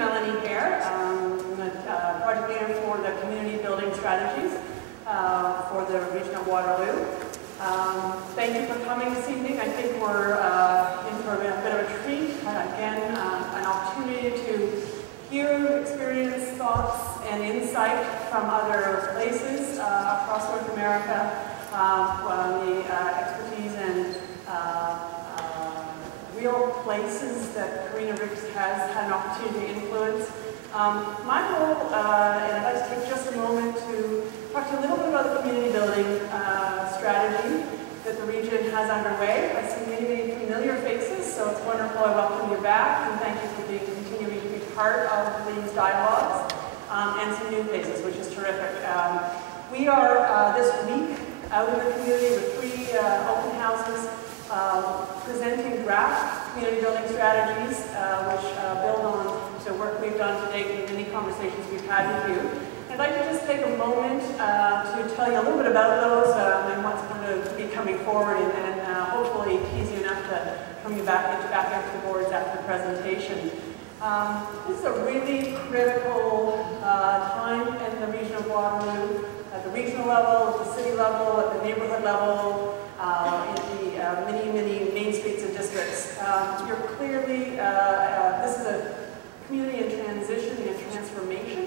Melanie here. I'm the project leader for the community building strategies for the region of Waterloo. Thank you for coming this evening. I think we're in for a bit of a treat. Again, an opportunity to hear, experience, thoughts, and insight from other places across North America, the expertise and real places that Karina has had an opportunity to influence. My goal, and I'd like to take just a moment to talk to you a little bit about the community building strategy that the region has underway. I see many familiar faces, so it's wonderful. I welcome you back, and thank you for continuing to be part of these dialogues, and some new faces, which is terrific. We are this week out in the community with 3 open houses presenting draft community building strategies, which build on the work we've done to date and many conversations we've had with you. I'd like to just take a moment to tell you a little bit about those and what's going to be coming forward, and hopefully tease you enough to come you back into the boards after the presentation. This is a really critical time in the region of Waterloo, at the regional level, at the city level, at the neighborhood level, in the many main streets and districts. You're clearly, this is a community in transition and transformation,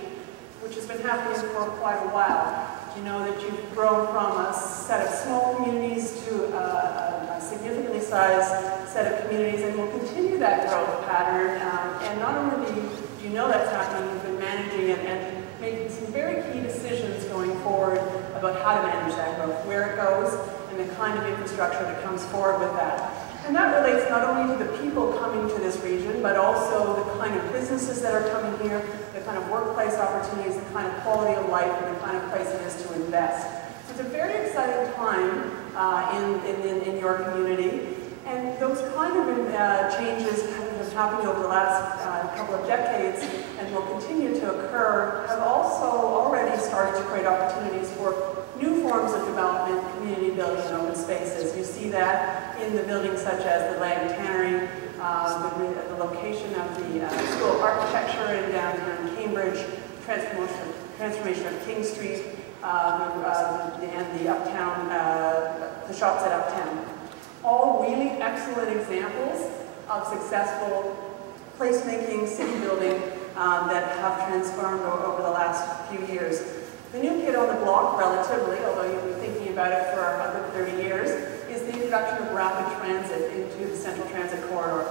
which has been happening for quite a while. You know that you've grown from a set of small communities to a significantly sized set of communities, and will continue that growth pattern. And not only do you know that's happening, you've been managing it and making some very key decisions going forward about how to manage that growth, where it goes, and the kind of infrastructure that comes forward with that. And that relates not only to the people coming to this region, but also the kind of businesses that are coming here, the kind of workplace opportunities, the kind of quality of life, and the kind of place it is to invest. So it's a very exciting time in your community. And those kind of changes have happened over the last couple of decades and will continue to occur, have also already started to create opportunities for new forms of development, community building, and open spaces. You see that in the buildings such as the Lang Tannery, the location of the School of Architecture in downtown Cambridge, transformation of King Street, and the uptown, the shops at Uptown. All really excellent examples of successful placemaking, city building that have transformed over the last few years. The new kid on the block, relatively, although you'll be thinking about it for a good 30 years, is the introduction of rapid transit into the Central Transit Corridor.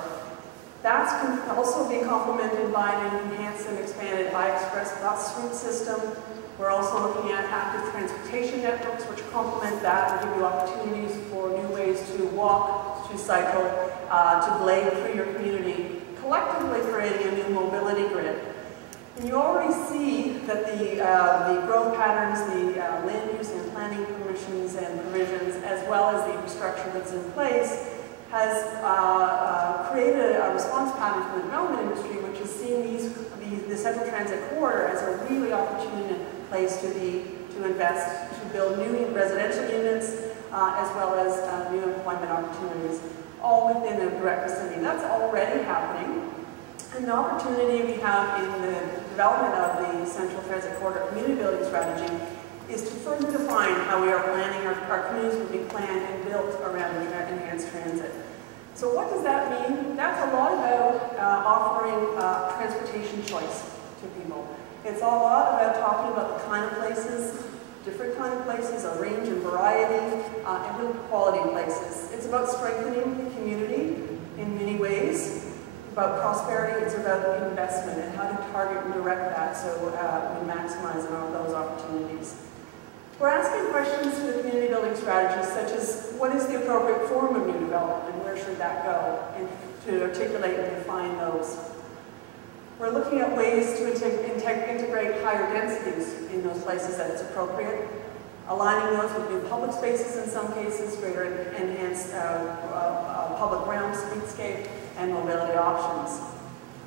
That's also being complemented by an enhanced and expanded I-Express bus route system. We're also looking at active transportation networks, which complement that and give you opportunities for new ways to walk, to cycle, to blade through your community, collectively creating a new mobility grid. And you already see that the growth patterns, the land use and planning permissions and provisions, as well as the infrastructure that's in place, has created a response pattern from the development industry, which is seeing the Central Transit Corridor as a really opportune place to invest, to build new residential units, as well as new employment opportunities, all within a direct vicinity. That's already happening. And the opportunity we have in the development of the Central Transit Corridor community building strategy is to further define how we are planning our communities will be planned and built around enhanced transit. So what does that mean? That's a lot about offering transportation choice to people. It's a lot about talking about the kind of places, different kind of places, a range and variety, and really quality places. It's about strengthening community in many ways. About prosperity, it's about investment and how to target and direct that so we maximize on those opportunities. We're asking questions to the community building strategies such as what is the appropriate form of new development and where should that go, and to articulate and define those. We're looking at ways to integrate higher densities in those places that it's appropriate, aligning those with new public spaces in some cases, greater enhanced public realm, streetscape, and mobility options.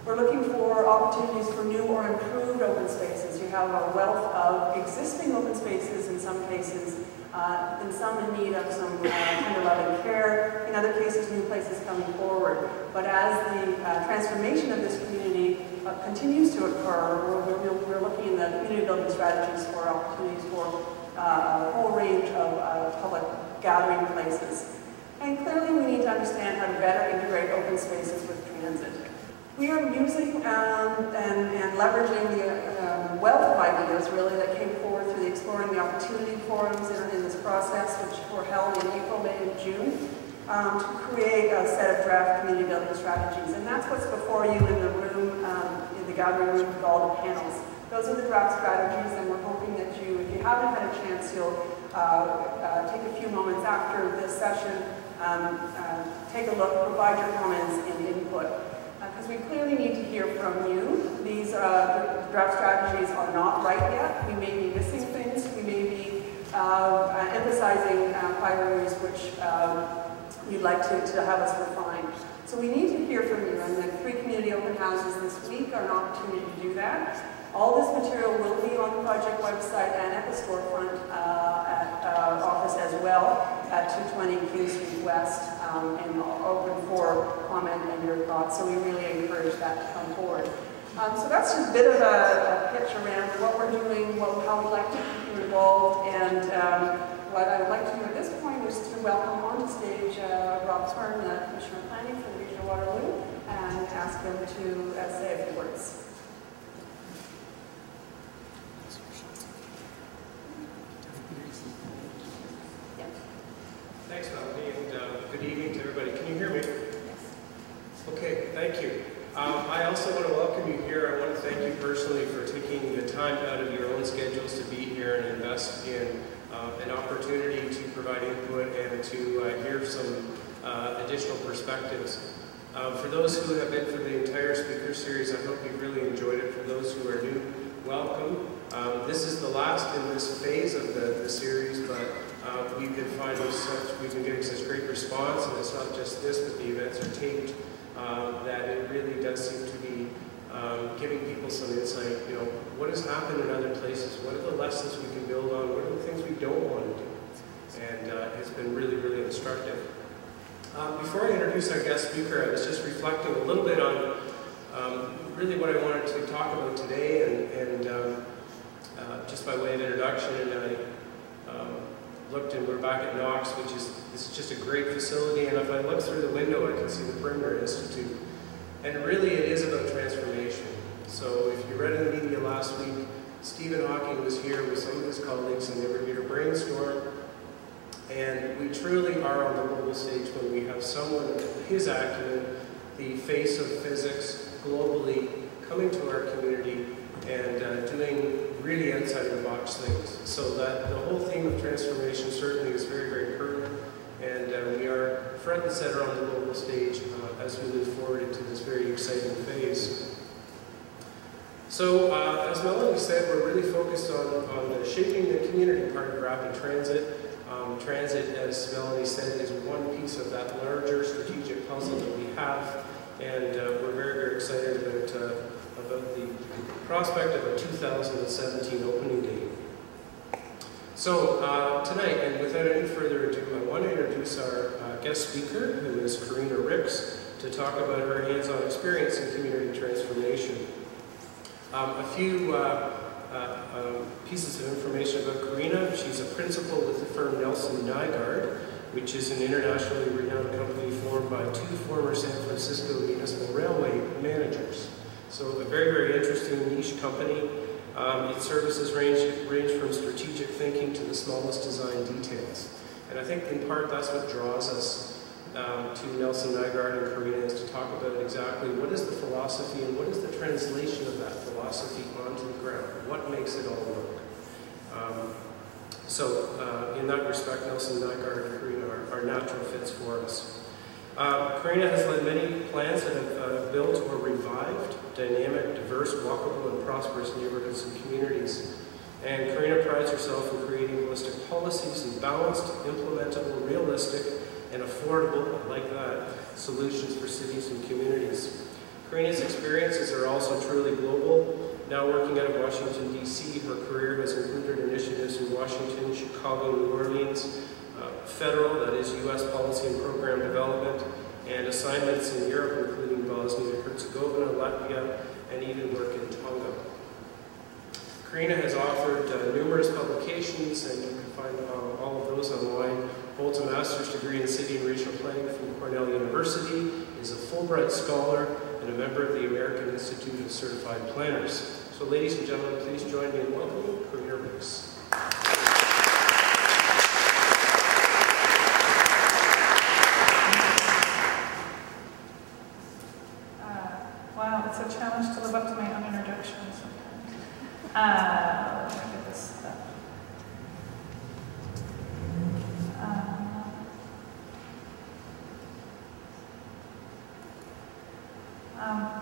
We're looking for opportunities for new or improved open spaces. You have a wealth of existing open spaces in some cases, and some in need of some tender loving care, in other cases new places coming forward. But as the transformation of this community continues to occur. We're looking in the community building strategies for opportunities for a whole range of public gathering places. And clearly we need to understand how to better integrate open spaces with transit. We are using and leveraging the wealth of ideas really that came forward through the Exploring the Opportunity forums in this process, which were held in April, May, and June, to create a set of draft community building strategies. And that's what's before you in the room, in the gathering room with all the panels. Those are the draft strategies, and we're hoping that you, if you haven't had a chance, you'll take a few moments after this session, take a look, provide your comments and input. Because we clearly need to hear from you. These draft strategies are not right yet. We may be missing things. We may be emphasizing priorities which you'd like to have us refine. So we need to hear from you, and the 3 community open houses this week are an opportunity to do that. All this material will be on the project website and at the storefront at office as well at 220 King Street West, and open for comment and your thoughts. So we really encourage that to come forward. So that's just a bit of a pitch around what we're doing, how we'd like to keep you involved, and what I would like to do at this point is to welcome onto stage Rob Swern, the Commissioner of Planning for the Region of Waterloo, and ask him to say a few words. Thanks, Melanie, and good evening to everybody. Can you hear me? Yes. Okay, thank you. I also want to welcome you here. I want to thank you personally for taking the time out of your own schedules to be here and invest in an opportunity to provide input and to hear some additional perspectives. For those who have been for the entire speaker series, I hope you've really enjoyed it. For those who are new, welcome. This is the last in this phase of the series, but we've been getting such great response, and it's not just this, but the events are taped, that it really does seem to be giving people some insight. You know, what has happened in other places? What are the lessons we can build on? What are the things we don't want to do? And it's been really, really instructive. Before I introduce our guest speaker, I was just reflecting a little bit on really what I wanted to talk about today, and just by way of introduction, and I looked, and we're back at Knox, which is just a great facility, and if I look through the window, I can see the Perimeter Institute. And really, it is about transformation. So if you read in the media last week, Stephen Hawking was here with some of his colleagues, and they were here to brainstorm. And we truly are on the global stage when we have someone of his acumen, the face of physics globally, coming to our community and doing really outside-the-box things. So that the whole theme of transformation certainly is very, very pertinent, and we are front and center on the global stage as we move forward into this very exciting phase. So, as Melanie said, we're really focused on shaping the community part of rapid transit. Transit, as Melanie said, is one piece of that larger strategic puzzle that we have, and we're very, very excited about the prospect of a 2017 opening date. So tonight, and without any further ado, I want to introduce our guest speaker, who is Karina Ricks, to talk about her hands-on experience in community transformation. A few pieces of information about Karina. She's a principal with the firm Nelson Nygaard, which is an internationally renowned company formed by 2 former San Francisco Municipal Railway managers. So a very, very interesting niche company. Its services range from strategic thinking to the smallest design details. And I think in part that's what draws us to Nelson Nygaard and Karina, is to talk about exactly what is the philosophy and what is the translation of that philosophy onto the ground. What makes it all work? So in that respect, Nelson Nygaard and Karina are natural fits for us. Karina has led many plans that have built or revived dynamic, diverse, walkable, and prosperous neighborhoods and communities. And Karina prides herself in creating holistic policies and balanced, implementable, realistic, and affordable, I like that, solutions for cities and communities. Karina's experiences are also truly global. Now working out of Washington, D.C., her career has included initiatives in Washington, Chicago, New Orleans, federal, that is U.S. policy and program development, and assignments in Europe, including Bosnia and Herzegovina, Latvia, and even qualifications, and you can find all of those online. Holds a master's degree in city and regional planning from Cornell University, is a Fulbright scholar, and a member of the American Institute of Certified Planners. So ladies and gentlemen, please join me in welcoming Karina Rivers. Wow, it's a challenge to live up to my own introduction sometimes. Let me get this stuff.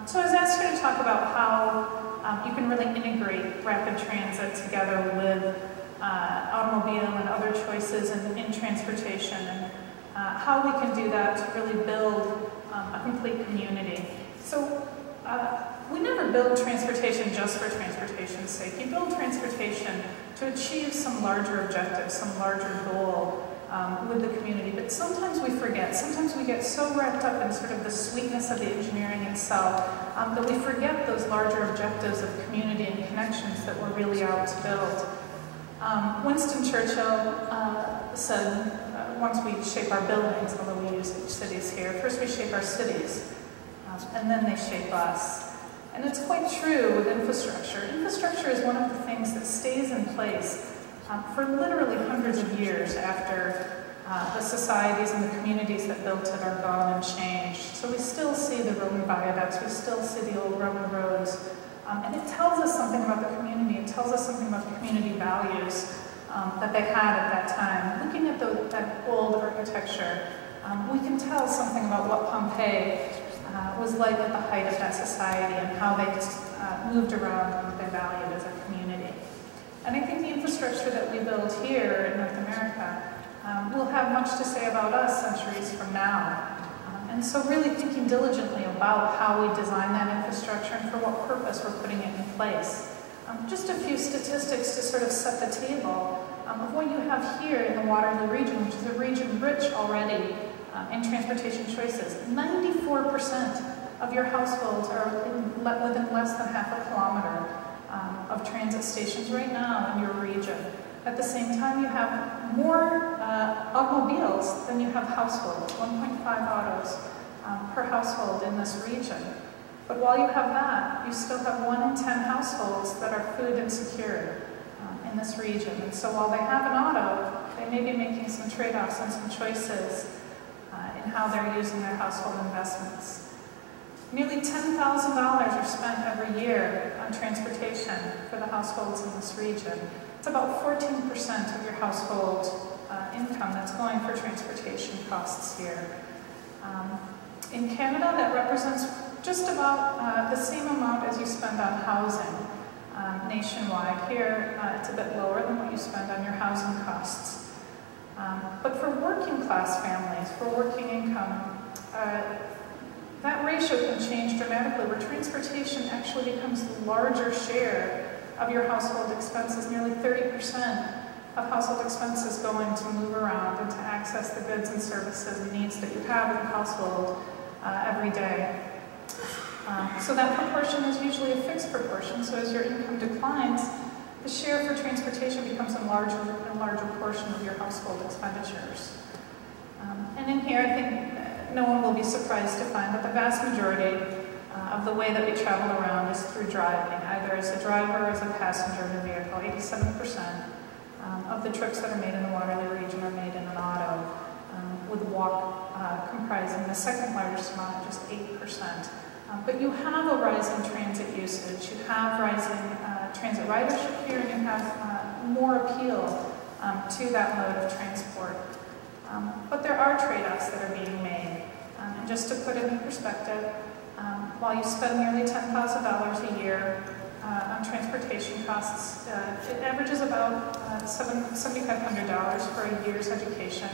So I was asked here to talk about how you can really integrate rapid transit together with automobile and other choices in transportation, and how we can do that to really build a complete community. So we never build transportation just for transportation's sake. You build transportation to achieve some larger objective, some larger goal with the community. But sometimes we forget. Sometimes we get so wrapped up in sort of the sweetness of the engineering itself that we forget those larger objectives of community and connections that we're really out to build. Winston Churchill said, once we shape our buildings, although we use cities here, first we shape our cities, and then they shape us. And it's quite true with infrastructure. Infrastructure is one of the things that stays in place for literally hundreds of years after the societies and the communities that built it are gone and changed. So we still see the Roman viaducts, we still see the old Roman roads, and it tells us something about the community. It tells us something about the community values that they had at that time. Looking at that old architecture, we can tell something about what Pompeii was like at the height of that society and how they just moved around and what they valued as a community. And I think the infrastructure that we build here in North America will have much to say about us centuries from now. And so really thinking diligently about how we design that infrastructure and for what purpose we're putting it in place. Just a few statistics to sort of set the table of what you have here in the Waterloo region, which is a region rich already in transportation choices. 94% of your households are within less than half a kilometer of transit stations right now in your region. At the same time, you have more automobiles than you have households, 1.5 autos per household in this region. But while you have that, you still have 1 in 10 households that are food insecure in this region. And so while they have an auto, they may be making some trade-offs and some choices in how they're using their household investments. Nearly $10,000 are spent every year on transportation for the households in this region. It's about 14% of your household income that's going for transportation costs here. In Canada, that represents just about the same amount as you spend on housing nationwide. Here, it's a bit lower than what you spend on your housing costs. But for working class families, for working income, that ratio can change dramatically, where transportation actually becomes the larger share of your household expenses. Nearly 30% of household expenses go into move around and to access the goods and services and needs that you have in the household every day. So that proportion is usually a fixed proportion, so as your income declines, the share for transportation becomes a larger and larger portion of your household expenditures. And in here, I think no one will be surprised to find that the vast majority of the way that we travel around is through driving, either as a driver or as a passenger in a vehicle. 87% of the trips that are made in the Waterloo region are made in an auto, with walk comprising the second largest amount at just 8%. But you have a rising transit usage, you have rising transit ridership here, and you have more appeal to that mode of transport. But there are trade-offs that are being made. And just to put it in perspective, while you spend nearly $10,000 a year on transportation costs, it averages about $7,500 for a year's education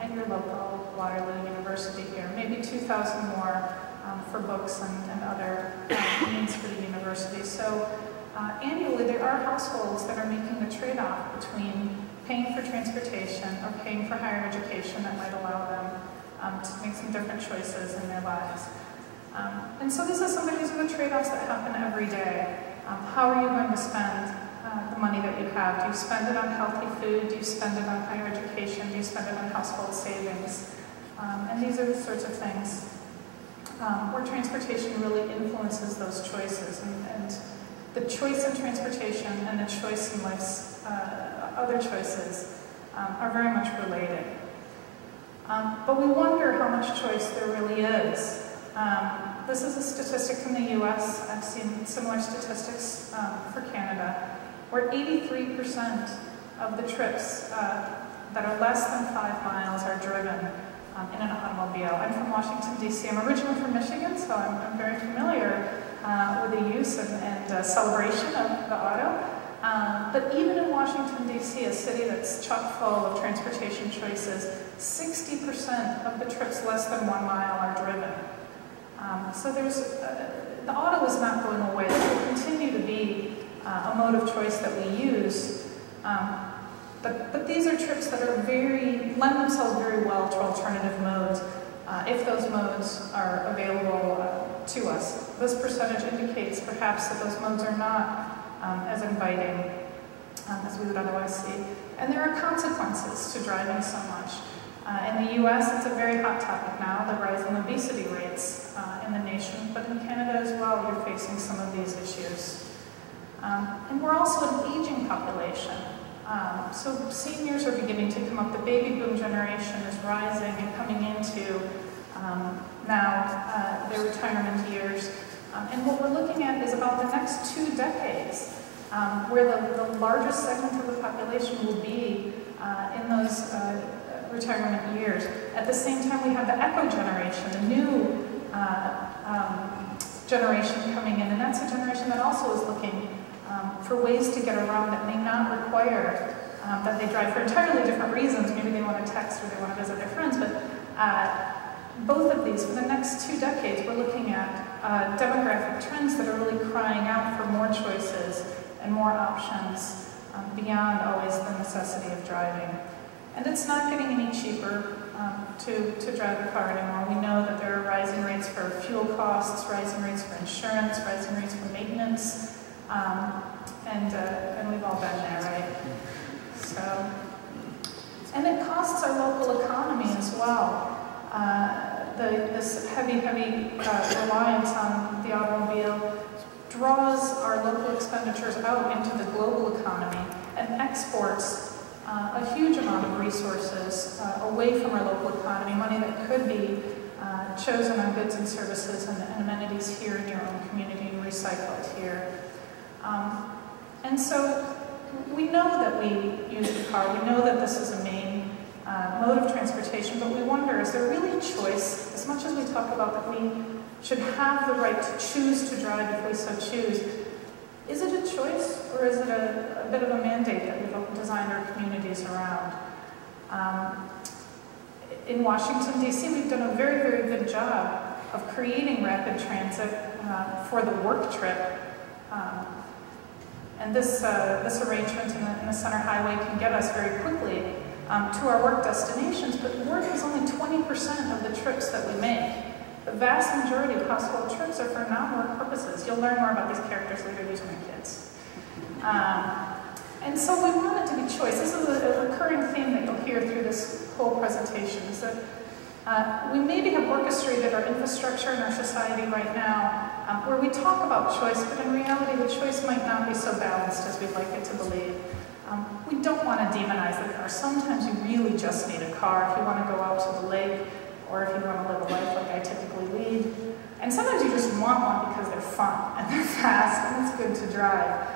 at your local Waterloo University here, maybe $2,000 more for books and other needs for the university. So annually, there are households that are making the trade-off between paying for transportation or paying for higher education that might allow them to make some different choices in their lives. And so these are some of the trade-offs that happen every day. How are you going to spend the money that you have? Do you spend it on healthy food? Do you spend it on higher education? Do you spend it on household savings? And these are the sorts of things where transportation really influences those choices. And the choice in transportation and the choice in life's other choices are very much related. But we wonder how much choice there really is. This is a statistic from the US. I've seen similar statistics for Canada, where 83% of the trips that are less than 5 miles are driven in an automobile. I'm from Washington, D.C. I'm originally from Michigan, so I'm very familiar with the use and celebration of the auto. But even in Washington, D.C., a city that's chock full of transportation choices, 60% of the trips less than 1 mile are driven. So the auto is not going away. It will continue to be a mode of choice that we use. But these are trips that are lend themselves very well to alternative modes, if those modes are available to us. This percentage indicates perhaps that those modes are not as inviting as we would otherwise see. And there are consequences to driving so much. In the US, it's a very hot topic now, the rise in obesity rates in the nation, but in Canada as well, you're facing some of these issues. And we're also an aging population. So seniors are beginning to come up. The baby boom generation is rising and coming into now their retirement years. And what we're looking at is about the next 2 decades, where the largest segment of the population will be in those retirement years. At the same time, we have the echo generation, the new generation coming in, and that's a generation that also is looking for ways to get around that may not require that they drive for entirely different reasons. Maybe they want to text or they want to visit their friends, but both of these, for the next 2 decades, we're looking at demographic trends that are really crying out for more choices and more options beyond always the necessity of driving. And it's not getting any cheaper to drive a car anymore. We know that there are rising rates for fuel costs, rising rates for insurance, rising rates for maintenance, and we've all been there, right? So, and it costs our local economy as well. This heavy reliance on the automobile draws our local expenditures out into the global economy and exports a huge amount of resources away from our local economy, money that could be chosen on goods and services and amenities here in your own community and recycled here. And so we know that we use the car, we know that this is a main mode of transportation, but we wonder, is there really choice? As much as we talk about that we should have the right to choose to drive if we so choose, is it a choice, or is it a bit of a mandate that we've designed our communities around? In Washington, D.C., we've done a very, very good job of creating rapid transit for the work trip. And this arrangement in the Center Highway can get us very quickly to our work destinations, but work is only 20% of the trips that we make. The vast majority of household trips are for non-work purposes. You'll learn more about these characters later. These are my kids. And so we want it to be choice. This is a recurring theme that you'll hear through this whole presentation, is that we maybe have orchestrated our infrastructure in our society right now where we talk about choice, but in reality the choice might not be so balanced as we'd like it to believe. We don't want to demonize the car. Sometimes you really just need a car if you want to go out to the lake, or if you want to live a life like I typically lead. And sometimes you just want one because they're fun and they're fast and it's good to drive.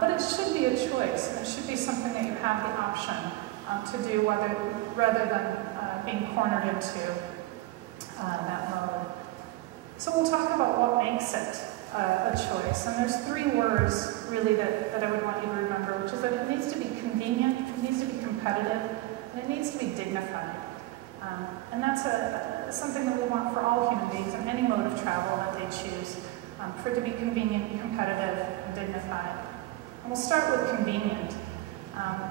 But it should be a choice, and it should be something that you have the option to do rather than being cornered into that mode. So we'll talk about what makes it a choice. And there's 3 words really that I would want you to remember, which is that it needs to be convenient, it needs to be competitive, and it needs to be dignified. And that's something that we want for all human beings in any mode of travel that they choose, for it to be convenient, competitive, and dignified. And we'll start with convenient.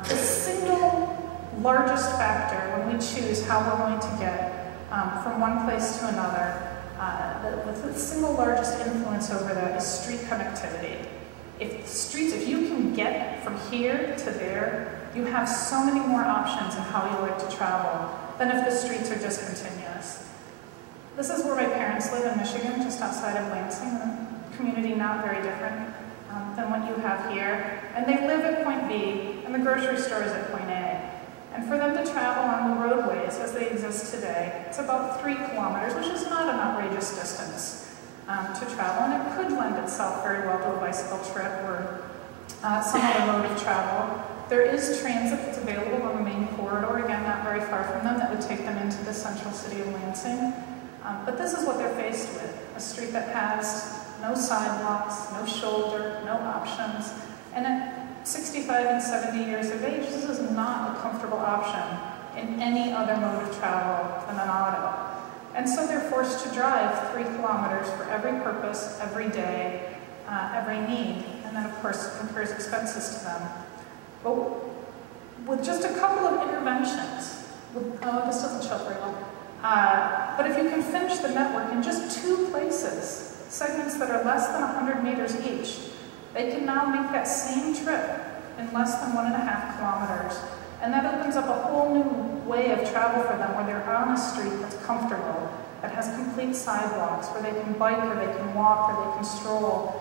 The single largest factor when we choose how we're going to get from one place to another, the single largest influence over that is street connectivity. If you can can get from here to there, you have so many more options in how you like to travel than if the streets are discontinuous. This is where my parents live in Michigan, just outside of Lansing, a community not very different than what you have here. And they live at point B, and the grocery store is at point A. And for them to travel on the roadways as they exist today, it's about 3 kilometers, which is not an outrageous distance to travel, and it could lend itself very well to a bicycle trip or some other mode of travel. There is transit that's available on the main corridor, again, not very far from them, that would take them into the central city of Lansing. But this is what they're faced with, a street that has no sidewalks, no shoulder, no options, and at 65 and 70 years of age, this is not a comfortable option in any other mode of travel than an auto. And so they're forced to drive 3 kilometers for every purpose, every day, every need, and then of course incurs expenses to them. But with just a couple of interventions, this doesn't show very well, but if you can finish the network in just 2 places, segments that are less than 100 meters each, they can now make that same trip in less than 1.5 kilometers. And that opens up a whole new way of travel for them, where they're on a street that's comfortable, that has complete sidewalks, where they can bike or they can walk or they can stroll,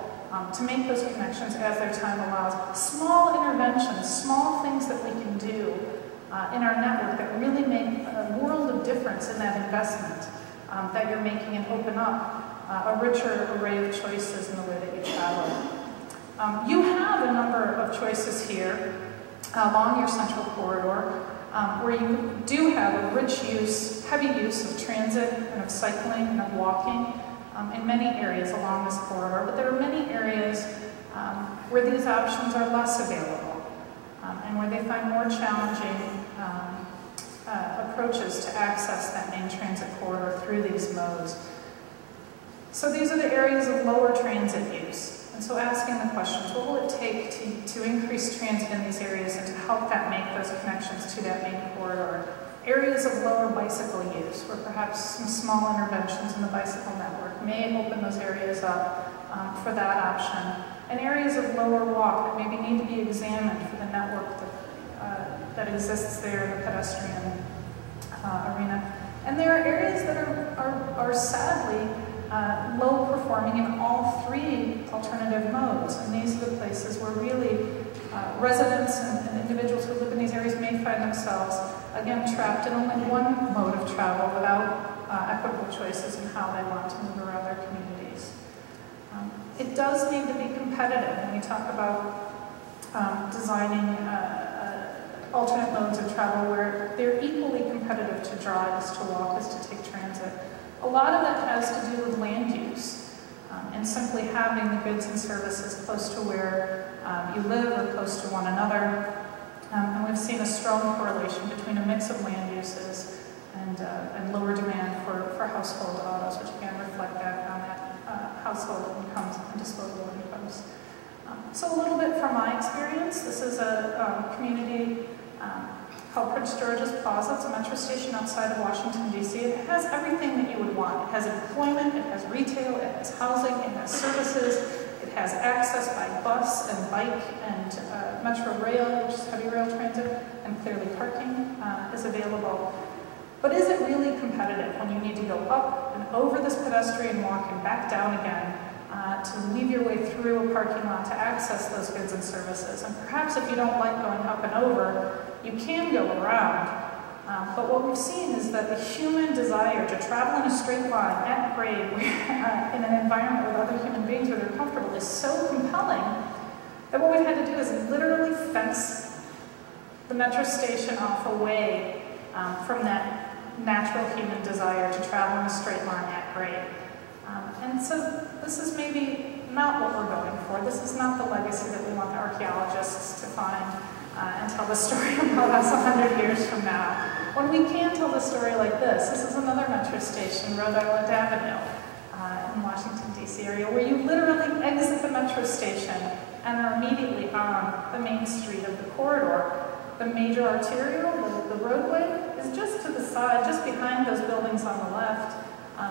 to make those connections as their time allows. Small interventions, small things that we can do in our network that really make a world of difference in that investment that you're making, and open up a richer array of choices in the way that you travel. You have a number of choices here along your central corridor, where you do have a rich use, heavy use of transit and of cycling and of walking in many areas along this corridor, but there are many areas where these options are less available and where they find more challenging approaches to access that main transit corridor through these modes. So these are the areas of lower transit use. And so asking the questions, what will it take to increase transit in these areas and to help that make those connections to that main corridor? Areas of lower bicycle use, where perhaps some small interventions in the bicycle network may open those areas up for that option. And areas of lower walk that maybe need to be examined for the network that exists there in the pedestrian arena. And there are areas that are sadly low performing in all 3 alternative modes. And these are the places where really residents and individuals who live in these areas may find themselves, again, trapped in only one mode of travel without equitable choices in how they want to move around their communities. It does need to be competitive when we talk about designing alternate modes of travel where they're equally competitive to drive as to walk as to take transit. A lot of that has to do with land use and simply having the goods and services close to where you live or close to one another. And we've seen a strong correlation between a mix of land uses and lower demand for household autos, which again reflect back on that household incomes and disposable incomes. So a little bit from my experience, this is a community called Prince George's Plaza. It's a metro station outside of Washington, D.C. It has everything that you would want. It has employment, it has retail, it has housing, it has services, it has access by bus and bike and metro rail, which is heavy rail transit, and clearly parking is available. But is it really competitive when you need to go up and over this pedestrian walk and back down again to weave your way through a parking lot to access those goods and services? And perhaps if you don't like going up and over, you can go around. But what we've seen is that the human desire to travel in a straight line at grade in an environment with other human beings where they're comfortable is so compelling that what we've had to do is literally fence the metro station off away from that natural human desire to travel in a straight line at grade. And so this is maybe not what we're going for. This is not the legacy that we want the archaeologists to find and tell the story about us 100 years from now. When we can tell the story like this is another metro station, Rhode Island Avenue in Washington, D.C. area, where you literally exit the metro station and are immediately on the main street of the corridor. The major arterial, the roadway, is just to the side, just behind those buildings on the left.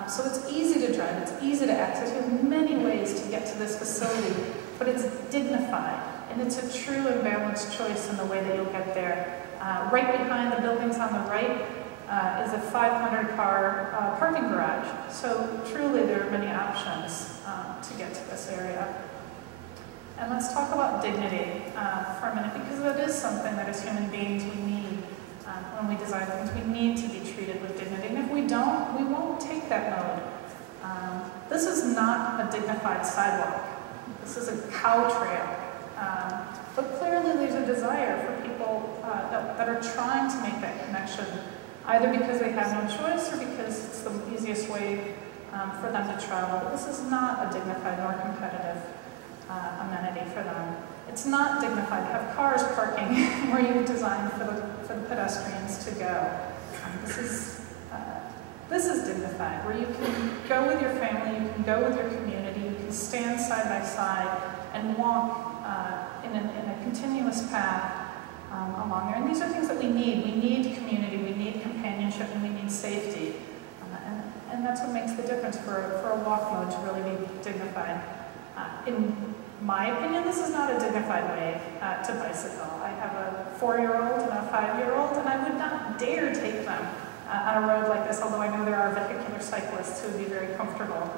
So it's easy to drive, it's easy to access. You have many ways to get to this facility, but it's dignified, and it's a true and balanced choice in the way that you'll get there. Right behind the buildings on the right is a 500-car parking garage. So truly there are many options to get to this area. And let's talk about dignity for a minute, because that is something that as human beings we need when we design things. We need to be treated with dignity, and if we don't, we won't take that mode. This is not a dignified sidewalk. This is a cow trail. But clearly there's a desire for people that are trying to make that connection, either because they have no choice or because it's the easiest way for them to travel. But this is not a dignified nor competitive amenity for them. It's not dignified to have cars parking where you designed for the pedestrians to go. This is dignified, where you can go with your family, you can go with your community, you can stand side by side and walk in a continuous path along there. And these are things that we need. We need community, we need companionship, and we need safety. And that's what makes the difference for a walk mode to really be dignified. In my opinion, this is not a dignified way to bicycle. I have a 4-year-old and a 5-year-old, and I would not dare take them on a road like this, although I know there are vehicular cyclists who would be very comfortable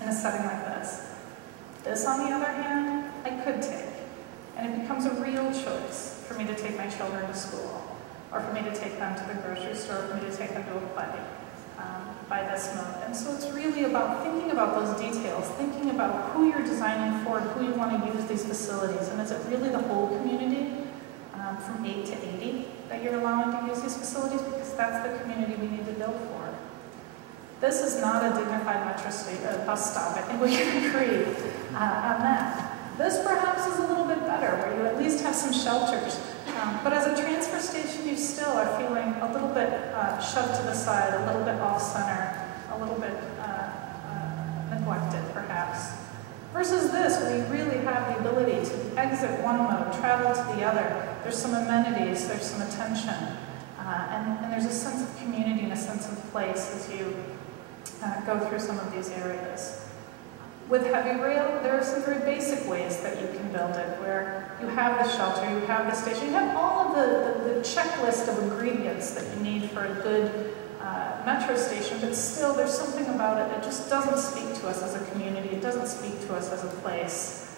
in a setting like this. This, on the other hand, I could take. And it becomes a real choice for me to take my children to school, or for me to take them to the grocery store, or for me to take them to a play by this mode. And so it's really about thinking about those details, thinking about who you're designing for and who you want to use these facilities. And is it really the whole community from 8 to 80 that you're allowing to use these facilities? Because that's the community we need to build for. This is not a dignified bus stop. I think we can agree on that. This perhaps is a little bit better, where you at least have some shelters. But as a transfer station, you still are feeling a little bit shoved to the side, a little bit off-center, a little bit neglected, perhaps. Versus this, where you really have the ability to exit one mode, travel to the other. There's some amenities, there's some attention, and there's a sense of community and a sense of place as you go through some of these areas. With heavy rail, there are some very basic ways that you can build it, where you have the shelter, you have the station, you have all of the checklist of ingredients that you need for a good metro station, but still there's something about it that just doesn't speak to us as a community, it doesn't speak to us as a place.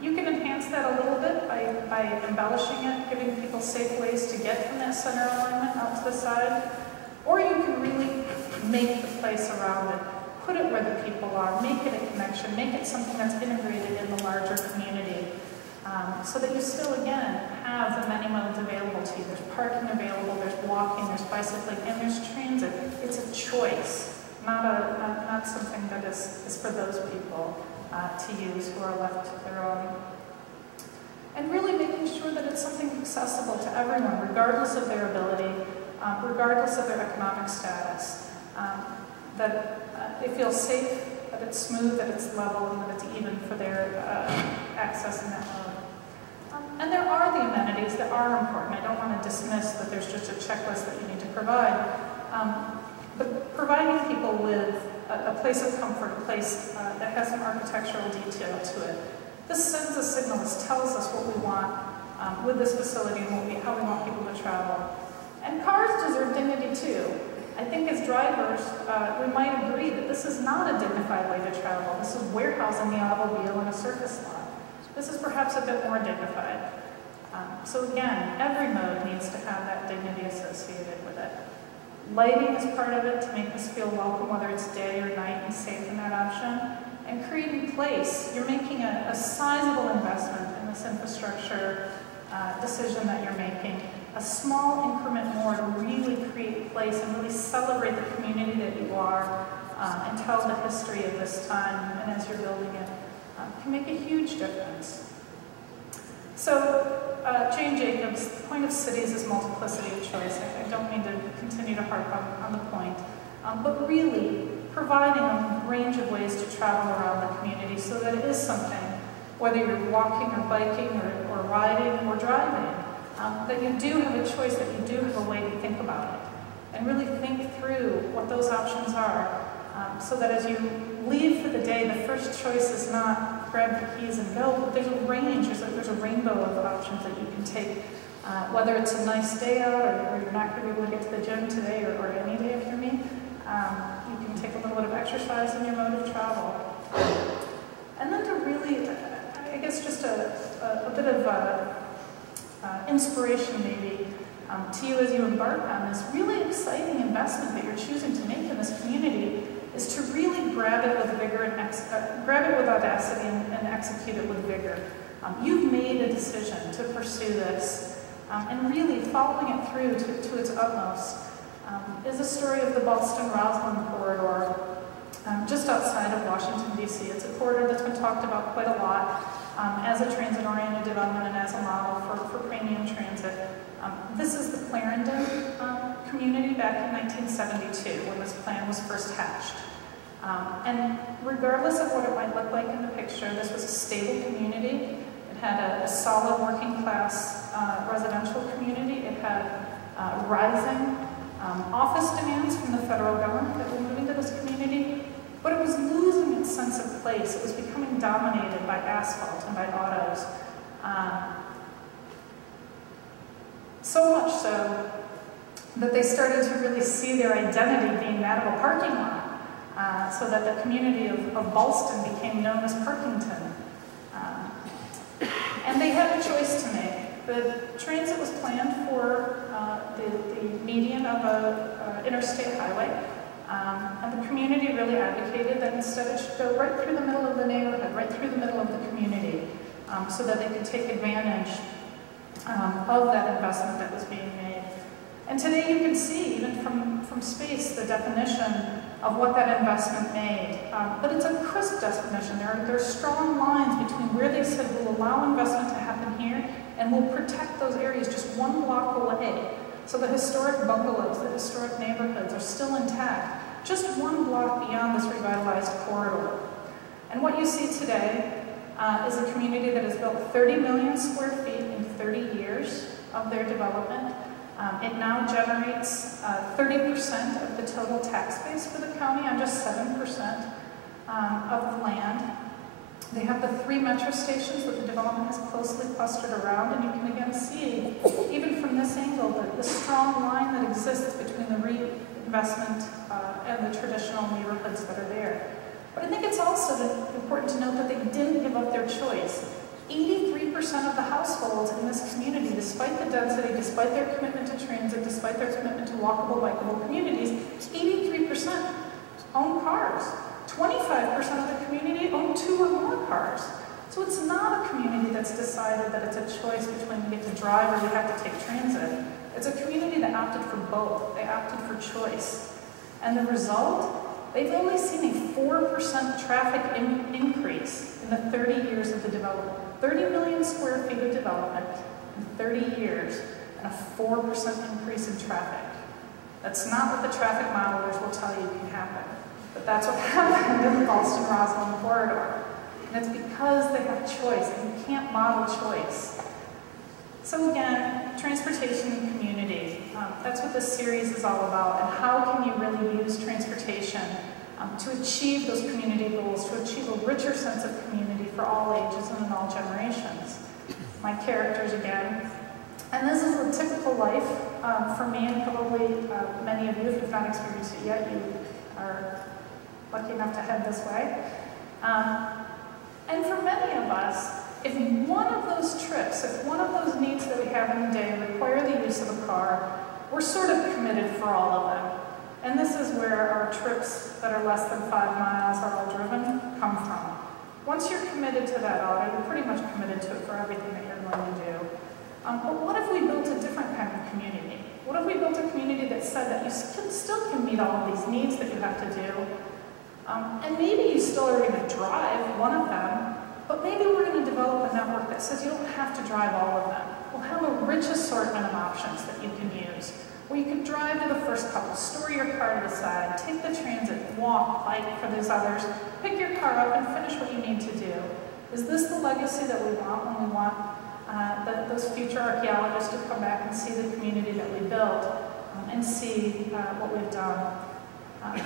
You can enhance that a little bit by embellishing it, giving people safe ways to get from that center alignment out to the side, or you can really make the place around it. Put it where the people are, make it a connection, make it something that's integrated in the larger community, so that you still, again, have the many modes available to you. There's parking available, there's walking, there's bicycling, and there's transit. It's a choice, not something that is for those people to use who are left to their own. And really making sure that it's something accessible to everyone, regardless of their ability, regardless of their economic status, that they feel safe, that it's smooth, that it's level, and that it's even for their access in that mode. And there are the amenities that are important. I don't want to dismiss that there's just a checklist that you need to provide. But providing people with a place of comfort, a place that has some architectural detail to it. This sends a signal, this tells us what we want with this facility and how we want people to travel. And cars deserve dignity too. I think as drivers, we might agree that this is not a dignified way to travel. This is warehousing the automobile in a surface lot. This is perhaps a bit more dignified. So again, every mode needs to have that dignity associated with it. Lighting is part of it to make us feel welcome, whether it's day or night, and safe in that option. And creating place. You're making a sizable investment in this infrastructure decision that you're making. A small increment more to really create place and really celebrate the community that you are and tell the history of this time, and as you're building it, can make a huge difference. So, Jane Jacobs, the point of cities is multiplicity of choice. I don't mean to continue to harp on the point, but really providing a range of ways to travel around the community so that it is something, whether you're walking or biking or riding or driving, that you do have a choice, that you do have a way to think about it, and really think through what those options are, so that as you leave for the day, the first choice is not grab the keys and go. But there's a range, there's a rainbow of options that you can take, whether it's a nice day out or you're not going to be able to get to the gym today or any day if you're me. You can take a little bit of exercise in your mode of travel. And then to really, I guess just a bit of inspiration maybe to you as you embark on this really exciting investment that you're choosing to make in this community is to really grab it with vigor and grab it with audacity and execute it with vigor. You've made a decision to pursue this, and really following it through to its utmost is a story of the Ballston-Roslyn corridor, just outside of Washington, D.C. It's a corridor that's been talked about quite a lot as a transit-oriented development and as a model for premium transit. This is the Clarendon community back in 1972 when this plan was first hatched. And regardless of what it might look like in the picture, this was a stable community. It had a solid working class residential community. It had rising office demands from the federal government that were moving to this community, but it was losing its sense of place. It was becoming dominated by asphalt and by autos. So much so that they started to really see their identity being that of a parking lot, so that the community of Ballston became known as Parkington. And they had a choice to make. The transit was planned for the median of an interstate highway, and the community really advocated that instead it should go right through the middle of the neighborhood, right through the middle of the community, so that they could take advantage of that investment that was being made. And today you can see, even from space, the definition of what that investment made. But it's a crisp definition. There are strong lines between where they said we'll allow investment to happen here and we'll protect those areas just one block away. So the historic bungalows, the historic neighborhoods are still intact, just one block beyond this revitalized corridor. And what you see today is a community that has built 30 million square feet in 30 years of their development. It now generates 30% of the total tax base for the county on just 7% of the land. They have the 3 metro stations that the development has closely clustered around, and you can again see, even from this angle, the strong line that exists between the reinvestment and the traditional neighborhoods that are there. But I think it's also important to note that they didn't give up their choice. 83% of the households in this community, despite the density, despite their commitment to transit, despite their commitment to walkable, bikeable communities, 83% own cars. 25% of the community own 2 or more cars. So it's not a community that's decided that it's a choice between we get to drive or we have to take transit. It's a community that opted for both. They opted for choice. And the result? They've only seen a 4% traffic increase in the 30 years of the development. 30 million square feet of development in 30 years, and a 4% increase in traffic. That's not what the traffic modelers will tell you can happen, but that's what happened in the Ballston-Roslyn corridor. And it's because they have choice, and you can't model choice. So again, transportation and community. That's what this series is all about, and how can you really use transportation to achieve those community goals, to achieve a richer sense of community for all ages and in all generations. My characters again. And this is a typical life for me, and probably many of you, if you've not experienced it yet, you are lucky enough to head this way. And for many of us, if one of those trips, if one of those needs that we have in a day require the use of a car, we're sort of committed for all of them. And this is where our trips that are less than 5 miles are all driven come from. Once you're committed to that auto, you're pretty much committed to it for everything that you're going to do. But what if we built a different kind of community? What if we built a community that said that you still can meet all of these needs that you have to do? And maybe you still are going to drive one of them, but maybe we're going to develop a network that says you don't have to drive all of them. We'll have a rich assortment of options that you can use, where you can drive to the first couple, store your car to the side, take the transit, walk, bike for those others, pick your car up and finish what you need to do. Is this the legacy that we want when we want those future archaeologists to come back and see the community that we built and see what we've done?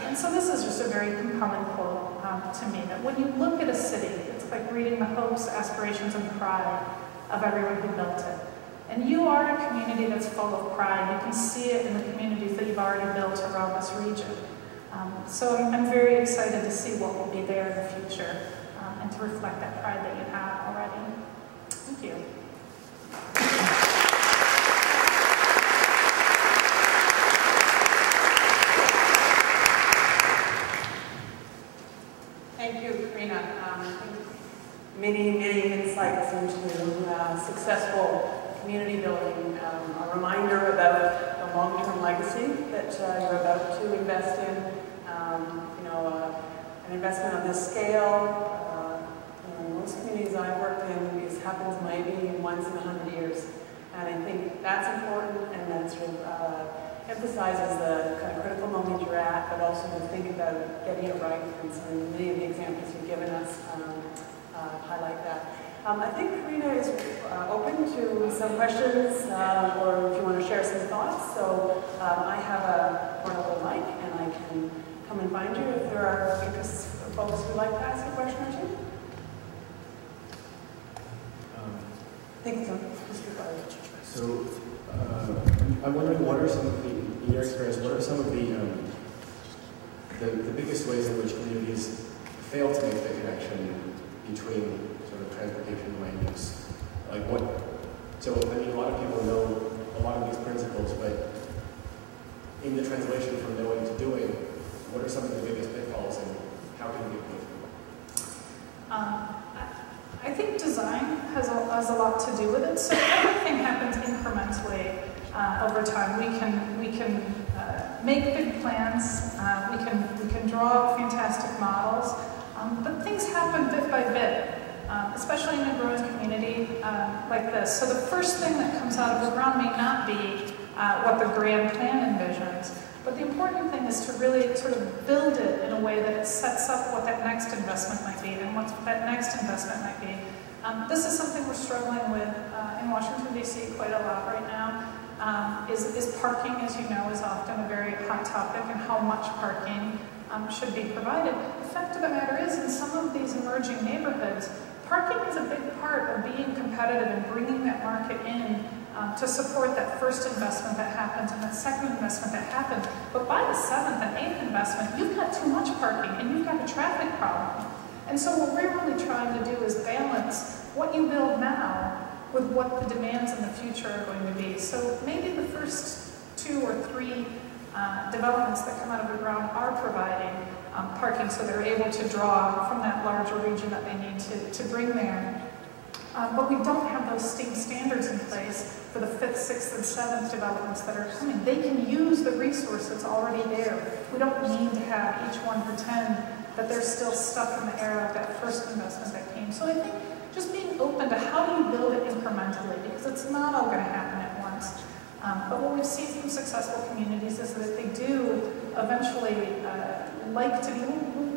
And so this is just a very compelling quote to me, that when you look at a city, it's It's like reading the hopes, aspirations, and pride of everyone who built it. And you are a community that's full of pride. You can see it in the communities that you've already built around this region. So I'm very excited to see what will be there in the future and to reflect that pride that you have already. Thank you. Thank you, Karina. Many insights into successful community building. A reminder about the long-term legacy that you're about to invest in. An investment of this scale. Most communities I've worked in, this happens maybe once in 100 years. And I think that's important, and that sort of emphasizes the kind of critical moment you're at, but also to think about getting it right. And so many of the examples you've given us highlight that. I think Karina is open to some questions, or if you want to share some thoughts. So I have a portable mic, and I can come and find you if there are folks who'd like to ask a question or two. Thank you. So, I'm wondering, what are some of the, in your experience, what are some of the biggest ways in which communities fail to make the connection between sort of transportation and land use? Like what, so I mean, a lot of people know a lot of these principles, but in the translation from knowing to doing, what are some of the biggest pitfalls and how can we go through? I think design has a lot to do with it. So everything happens incrementally over time. We can make big plans. We can draw fantastic models, but things happen bit by bit, especially in a growing community like this. So the first thing that comes out of the ground may not be what the grand plan envisions. But the important thing is to really sort of build it in a way that it sets up what that next investment might be and what that next investment might be. This is something we're struggling with in Washington, D.C. quite a lot right now. Is parking, as you know, is often a very hot topic, and how much parking should be provided. The fact of the matter is, in some of these emerging neighborhoods, parking is a big part of being competitive and bringing that market in to support that first investment that happens and that second investment that happens. But by the seventh and eighth investment, you've got too much parking and you've got a traffic problem. And so what we're really trying to do is balance what you build now with what the demands in the future are going to be. So maybe the first 2 or 3 developments that come out of the ground are providing parking, so they're able to draw from that larger region that they need to bring there. But we don't have those standards in place for the 5th, 6th, and 7th developments that are coming. They can use the resource that's already there. We don't need to have each one pretend that they're still stuck in the era of that first investment that came. So I think just being open to how do you build it incrementally, because it's not all going to happen at once. But what we've seen from successful communities is that they do eventually like to be,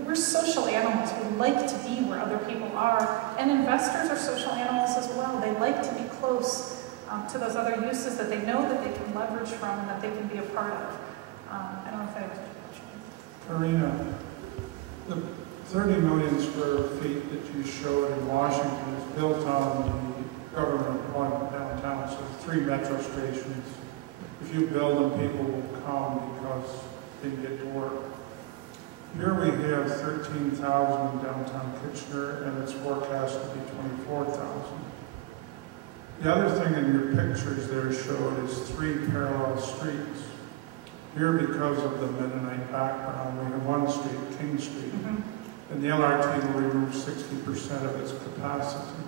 we're social animals. We like to be where other people are. And investors are social animals as well. They like to be close to those other uses that they know that they can leverage from and that they can be a part of. I don't know if I have a question. Karina, the 30 million square feet that you showed in Washington is built on the government employment downtown, so 3 metro stations. If you build them, people will come because they get to work. Here we have 13,000 downtown Kitchener, and it's forecast to be 24,000. The other thing in your pictures there showed is 3 parallel streets. Here, because of the Mennonite background, we have one street, King Street, and the LRT will remove 60% of its capacity.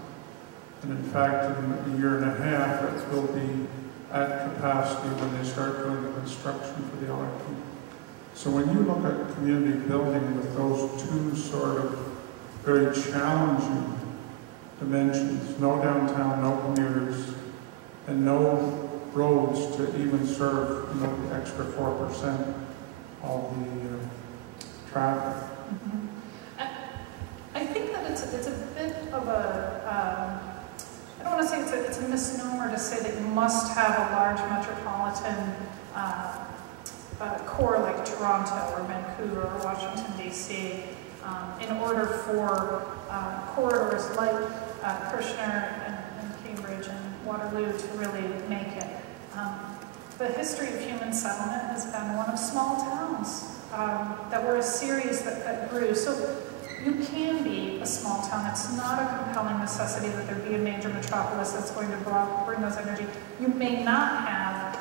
And in fact, in a year and a half, it will be at capacity when they start doing the construction for the LRT. So when you look at community building with those 2 sort of very challenging dimensions, no downtown, no commuters, and no roads to even serve the extra 4% of the traffic. I think that it's a bit of a, I don't want to say it's a misnomer to say that you must have a large metropolitan core like Toronto or Vancouver or Washington, D.C. in order for corridors like Kirshner and Cambridge and Waterloo to really make it. The history of human settlement has been one of small towns that were a series that grew. So you can be a small town. It's not a compelling necessity that there be a major metropolis that's going to bring those energy. You may not have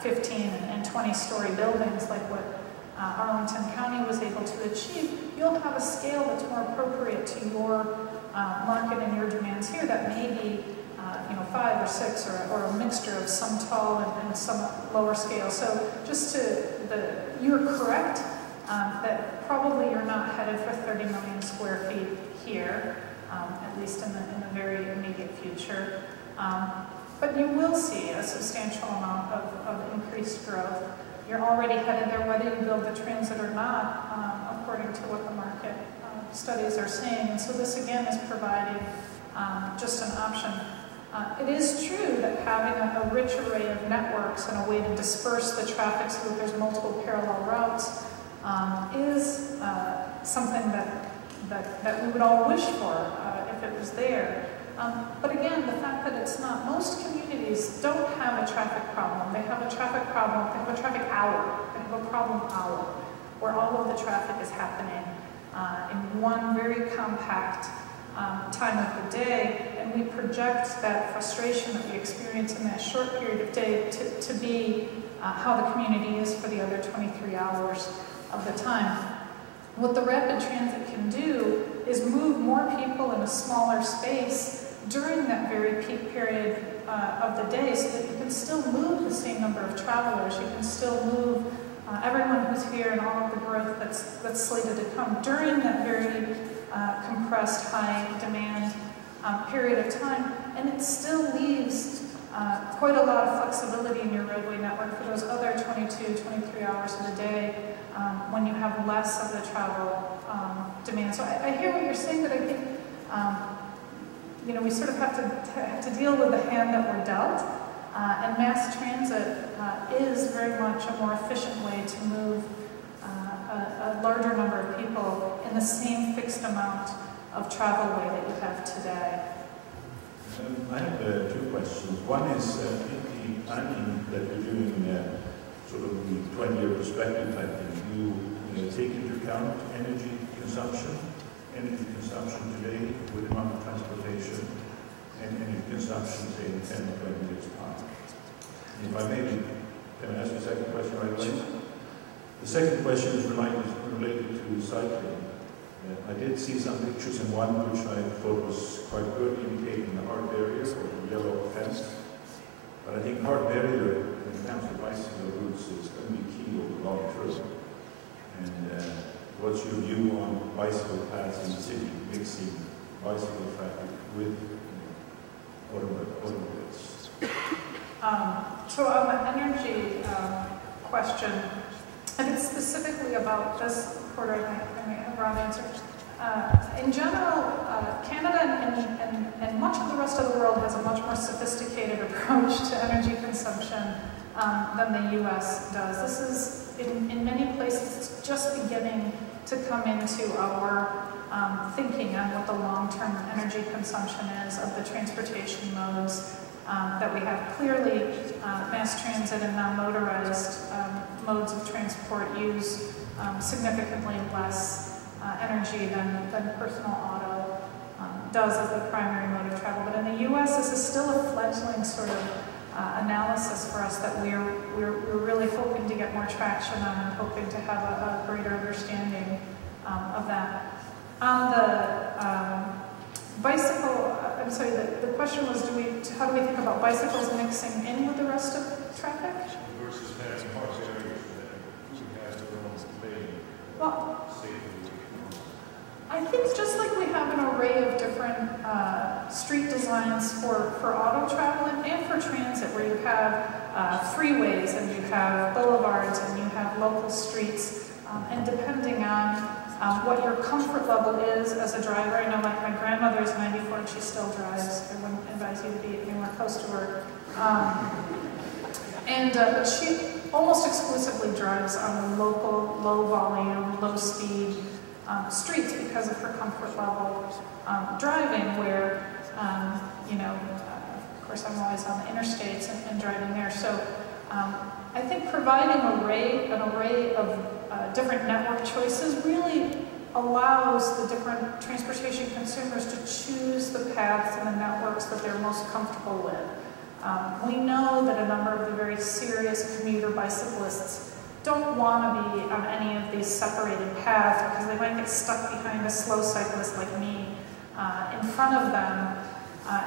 15 and 20-story buildings like what Arlington County was able to achieve. You'll have a scale that's more appropriate to your market and your demands here that may be 5 or 6 or a mixture of some tall and some lower scale. So just you're correct that probably you're not headed for 30 million square feet here, at least in the very immediate future. But you will see a substantial amount of increased growth. You're already headed there whether you build the transit or not, according to what the market studies are saying. And so this again is providing just an option. It is true that having a rich array of networks and a way to disperse the traffic so that there's multiple parallel routes is something that we would all wish for if it was there. But again, the fact that it's not, most communities don't have a traffic problem. They have a traffic problem, they have a traffic hour, they have a problem hour, where all of the traffic is happening in one very compact time of the day, and we project that frustration that we experience in that short period of day to be how the community is for the other 23 hours of the time. What the rapid transit can do is move more people in a smaller space during that very peak period of the day so that you can still move the same number of travelers, you can still move everyone who's here and all of the growth that's slated to come during that very compressed high demand period of time, and it still leaves quite a lot of flexibility in your roadway network for those other 22, 23 hours of the day when you have less of the travel demand. So I hear what you're saying, but I think we sort of have to deal with the hand that we're dealt, and mass transit is very much a more efficient way to move a larger number of people in the same fixed amount of travel way that you have today. I have 2 questions. One is in the planning that you're doing, sort of the 20-year perspective, I think you take into account energy consumption today with the amount of transportation, and energy consumption, say, in 10 or 20 years' time. If I may, can I ask you a second question right away? Sure. The second question is related to cycling. I did see some pictures, and one which I thought was quite good, indicating the hard barrier or the yellow fence. But I think hard barrier, when it comes to bicycle routes, is going to be key over the long term. And what's your view on bicycle paths in the city, mixing bicycle traffic with automobiles? So on the energy question, and it's specifically about this quarter, I may have wrong answer. In general, Canada and much of the rest of the world has a much more sophisticated approach to energy consumption than the U.S. does. This is, in many places, it's just beginning to come into our thinking on what the long-term energy consumption is of the transportation modes that we have. Clearly, mass transit and non-motorized modes of transport use significantly less energy than personal auto does as the primary mode of travel. But in the U.S., this is still a fledgling sort of analysis for us that we're really hoping to get more traction on and hoping to have a greater understanding of that. On the bicycle, I'm sorry, the question was, how do we think about bicycles mixing in with the rest of traffic? Versus mass park areas that has their own lane. Well, I think just like we have an array of different street designs for auto travel and for transit, where you have freeways and you have boulevards and you have local streets, and depending on what your comfort level is as a driver. I know my grandmother is 94 and she still drives. I wouldn't advise you to be anywhere close to her. But she almost exclusively drives on the local, low volume, low speed streets because of her comfort level driving, where, you know, of course I'm always on the interstates and driving there. So I think providing an array of different network choices really allows the different transportation consumers to choose the paths and the networks that they're most comfortable with. We know that a number of the very serious commuter bicyclists don't want to be on any of these separated paths because they might get stuck behind a slow cyclist like me in front of them,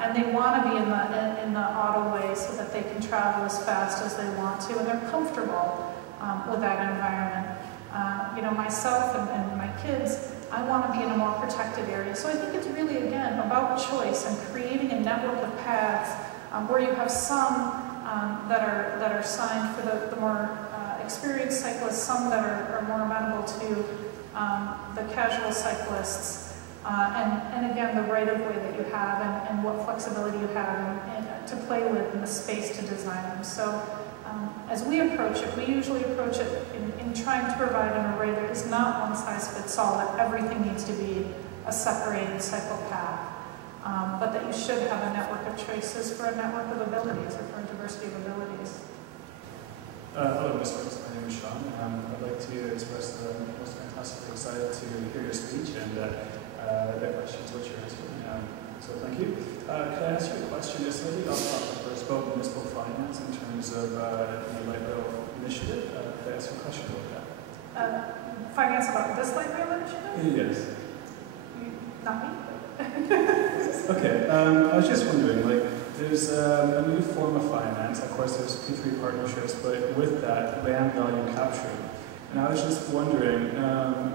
and they want to be in the autoway so that they can travel as fast as they want to, and they're comfortable with that environment. You know, myself and my kids, I want to be in a more protected area. So I think it's really, again, about choice and creating a network of paths where you have some that are signed for the more experienced cyclists, some that are more amenable to the casual cyclists, and again, the right-of-way that you have and what flexibility you have to play with in the space to design them. So as we approach it, we usually approach it in trying to provide an array that is not one-size-fits-all, that everything needs to be a separated cycle path, but that you should have a network of choices for a network of abilities or for a diversity of abilities. Hello, Ms. Rose. My name is Sean. I'd like to express that I'm most fantastically excited to hear your speech and the questions which you're answering. So thank you. Can I ask you a question? It's slightly off topic, but it's about municipal finance in terms of the light rail initiative. Can I ask you a question about that? Finance about this light rail initiative? Yes. Not me. Okay. I was just wondering, like, there's a new form of finance. Of course, there's P3 partnerships, but with that, land value capture. And I was just wondering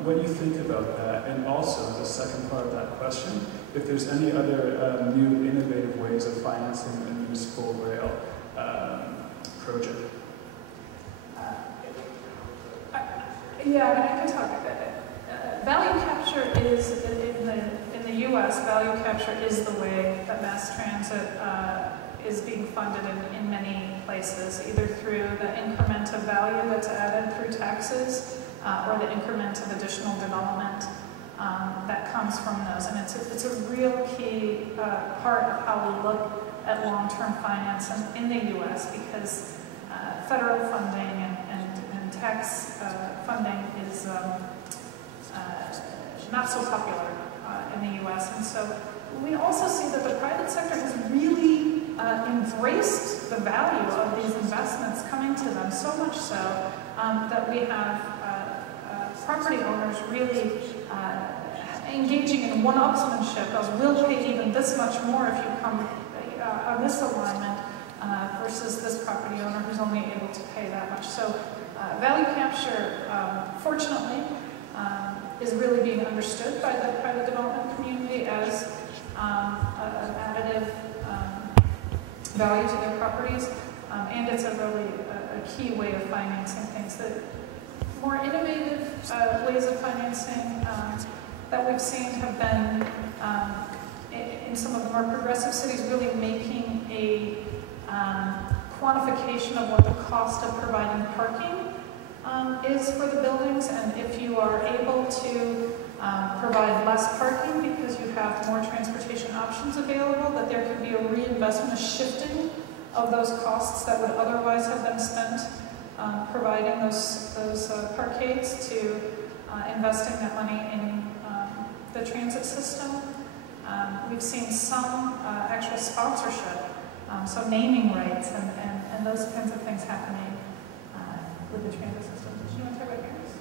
what you think about that, and also the second part of that question, if there's any other new innovative ways of financing a municipal rail project. Yeah, I mean, I can talk. Value capture is, in the U.S., value capture is the way that mass transit is being funded in many places, either through the increment of value that's added through taxes or the increment of additional development that comes from those. And it's a real key part of how we look at long-term finance in the U.S. because federal funding and tax funding is not so popular in the U.S. And so we also see that the private sector has really embraced the value of these investments coming to them, so much so that we have property owners really engaging in one-upsmanship of we'll pay even this much more if you come on this alignment versus this property owner who's only able to pay that much. So value capture, fortunately, is really being understood by the private development community as an additive value to their properties, and it's a really a key way of financing things. That more innovative ways of financing that we've seen have been in some of the more progressive cities really making a quantification of what the cost of providing parking is for the buildings, and if you are able to provide less parking because you have more transportation options available, that there could be a reinvestment, a shifting of those costs that would otherwise have been spent providing those parkades to investing that money in the transit system. We've seen some actual sponsorship, so naming rights and those kinds of things happening with the transit system. Did you want to talk about yours?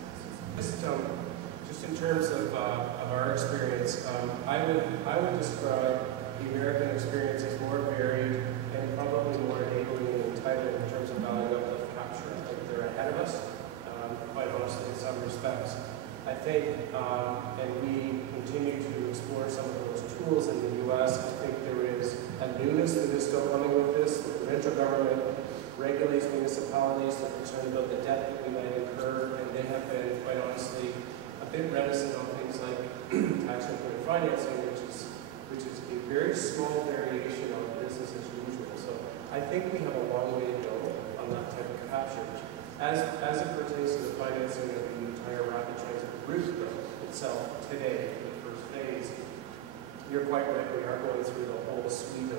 Just in terms of our experience, I would describe the American experience as more varied and probably more enabling and entitled in terms of value uplift capture. I think they're ahead of us, quite honestly, in some respects. I think, and we continue to explore some of those tools in the U.S. I think there is a newness that is still coming with this. The provincial government regulates municipalities. They're concerned about the debt that we might incur, and they have been, quite honestly, a bit reticent on things like tax increment financing, which is a very small variation on business as usual. So I think we have a long way to go on that type of capture. As it pertains to the financing of the entire rapid transit route, though, itself today for the first phase. You're quite right, we are going through the whole suite of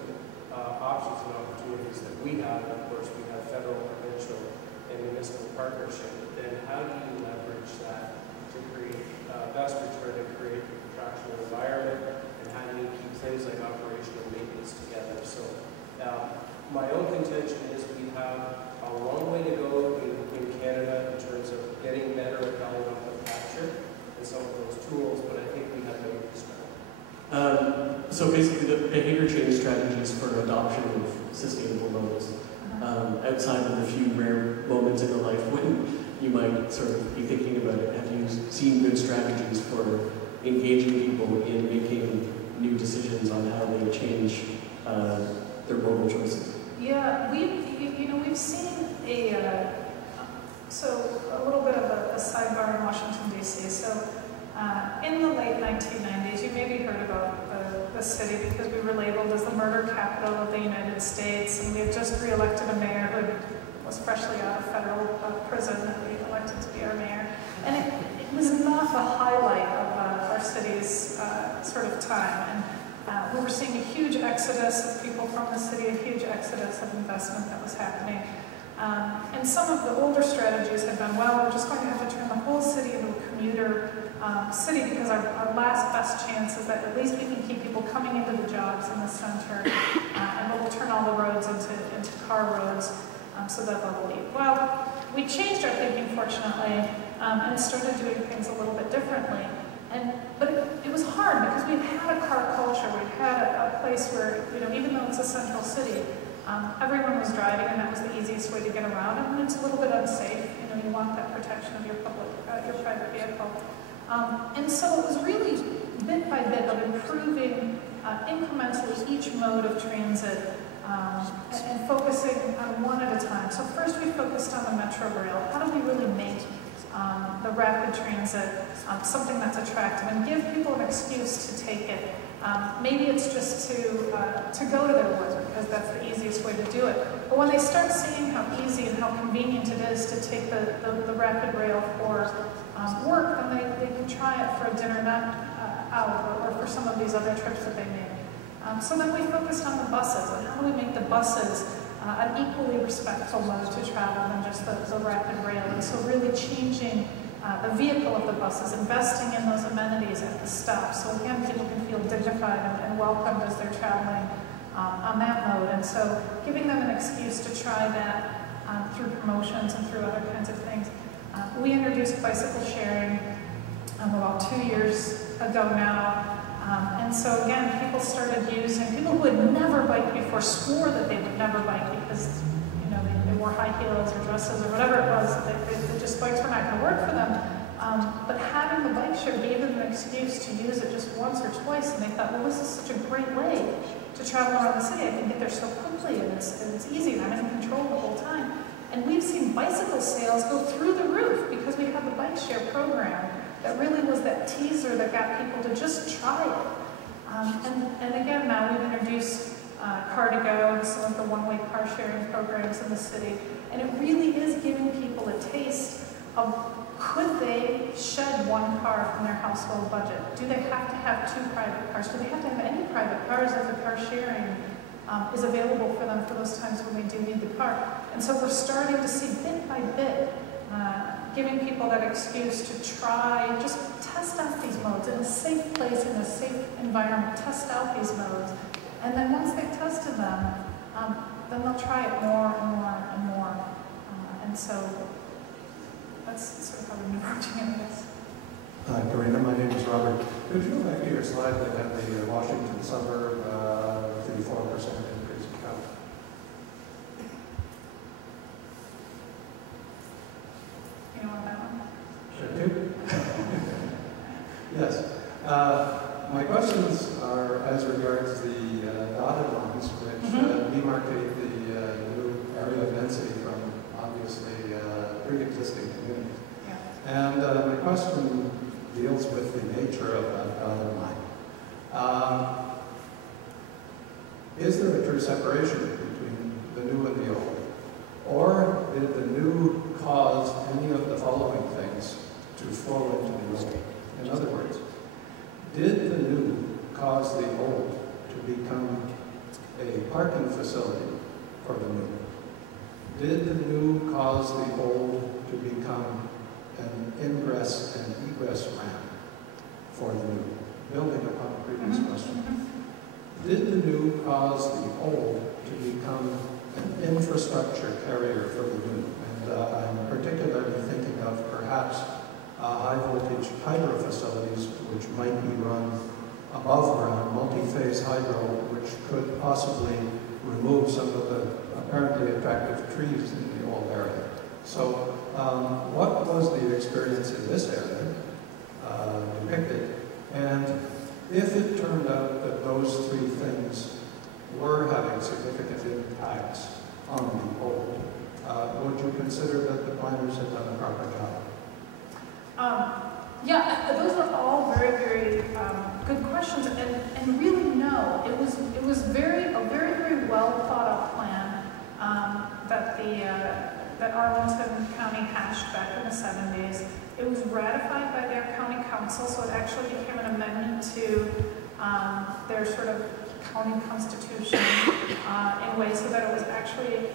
options and opportunities that we have. And of course, we have federal, provincial, and municipal partnership. Then how do you leverage that to create best return and create a contractual environment? And how do you keep things like operational maintenance together? So my own contention is we have a long way to go in Canada in terms of getting better at value output capture and some of those tools, but I think we have no respect. So basically the behavior change strategies for adoption of sustainable modes, outside of the few rare moments in the life when you might sort of be thinking about it, have you seen good strategies for engaging people in making new decisions on how they change their modal choices? Yeah, we've seen a little bit of a sidebar in Washington, D.C. So in the late 1990s, you maybe heard about the city because we were labeled as the murder capital of the United States, and we had just re-elected a mayor who was freshly out of federal prison that we elected to be our mayor. And it was not the highlight of our city's sort of time. And we were seeing a huge exodus of people from the city, a huge exodus of investment that was happening. And some of the older strategies had been, well, we're just going to have to turn the whole city into a commuter city because our last best chance is that at least we can keep people coming into the jobs in the center, and we'll turn all the roads into car roads so that they'll leave. Well, we changed our thinking, fortunately, and started doing things a little bit differently. But it was hard because we'd had a car culture. We'd had a place where, even though it's a central city, everyone was driving, and that was the easiest way to get around. And it's a little bit unsafe. You want that protection of your private vehicle. And so it was really bit by bit of improving incrementally each mode of transit and focusing on one at a time. So first we focused on the Metro Rail. How do we really make the rapid transit something that's attractive and give people an excuse to take it? Maybe it's just to go to their work because that's the easiest way to do it. But when they start seeing how easy and how convenient it is to take the rapid rail for work, then they can try it for a dinner night out or for some of these other trips that they make. So then we focused on the buses and how do we make the buses an equally respectful mode to travel than just the rapid rail. And so really changing the vehicle of the buses, investing in those amenities at the stop. So again, people can feel dignified and welcomed as they're traveling on that mode. And so giving them an excuse to try that through promotions and through other kinds of things. We introduced bicycle sharing about 2 years ago now. And so again, people started using, people who had never biked before swore that they would never bike because they wore high heels or dresses or whatever it was. They just bikes were not going to work for them. But having the bike share gave them an excuse to use it just once or twice, and they thought, well, this is such a great way to travel around the city. I can get there so quickly, and it's easy, and I'm in control the whole time. And we've seen bicycle sales go through the roof because we have the bike share program that really was that teaser that got people to just try it. And again, now we've introduced Car2Go and some of the one-way car sharing programs in the city. And it really is giving people a taste of, could they shed one car from their household budget? Do they have to have 2 private cars? Do they have to have any private cars if the car sharing is available for them for those times when they do need the car? And so we're starting to see bit by bit, giving people that excuse to try, just test out these modes in a safe place, in a safe environment, test out these modes. And then once they've tested them, then they'll try it more and more and more. And so that's sort of how we've been approaching this. Hi, Karina. My name is Robert. Could you go back to your slide that had the Washington suburb, 34% increase in count? You know that one? Sure do. Yes. My questions are as regards the dotted lines, which demarcate the new area of density from obviously pre-existing community. Yeah. And my question deals with the nature of that dotted line. Is there a true separation between the new and the old? Or did the new cause any of the following things to flow into the old? In other words, did the new cause the old to become a parking facility for the new? Did the new cause the old to become an ingress and egress ramp for the new? Building upon the previous question. Did the new cause the old to become an infrastructure carrier for the new? And I'm particularly thinking of perhaps high voltage hydro facilities which might be run above ground, multi-phase hydro, which could possibly remove some of the apparently attractive trees in the old area. So what was the experience in this area depicted? And if it turned out that those three things were having significant impacts on the old, would you consider that the planners had done a proper job? Yeah, those are all very, very good questions, and really no, it was a very, very well thought out plan that Arlington County hashed back in the 70s. It was ratified by their county council, so it actually became an amendment to their sort of county constitution in a way so that it was actually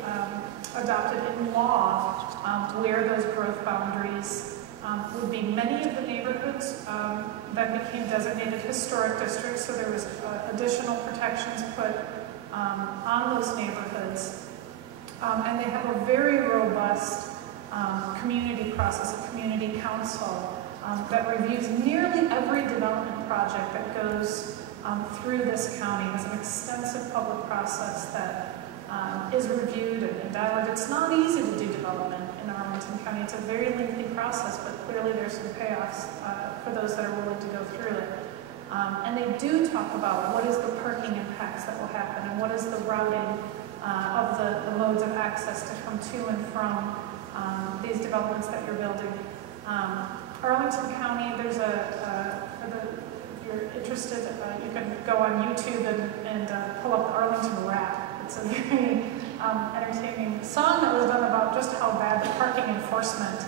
adopted in law where those growth boundaries would be. Many of the neighborhoods that became designated historic districts, so there was additional protections put on those neighborhoods. And they have a very robust community process, a community council that reviews nearly every development project that goes through this county. There's an extensive public process that is reviewed and dialogued. It's not easy to do development in Arlington County. It's a very lengthy process, but clearly there's some payoffs for those that are willing to go through it. And they do talk about what is the parking impacts that will happen and what is the routing of the modes of access to come to and from these developments that you're building. Arlington County, there's if you're interested, you can go on YouTube and pull up Arlington Rap. It's a very entertaining song that was done about just how bad the parking enforcement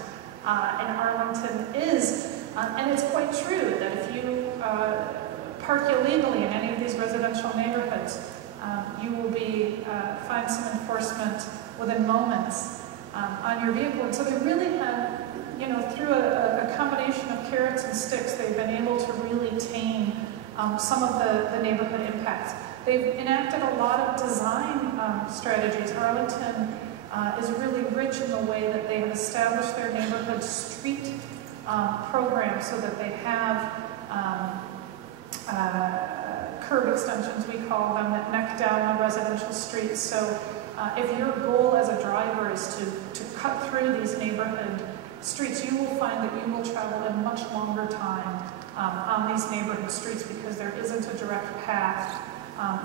in Arlington is. And it's quite true that if you park illegally in any of these residential neighborhoods, you will find some enforcement within moments on your vehicle. And so they really have, through a combination of carrots and sticks, they've been able to really tame some of the neighborhood impacts. They've enacted a lot of design strategies. Arlington is really rich in the way that they have established their neighborhood street program so that they have curb extensions, we call them, that neck down the residential streets. So if your goal as a driver is to cut through these neighborhood streets, you will find that you will travel a much longer time on these neighborhood streets because there isn't a direct path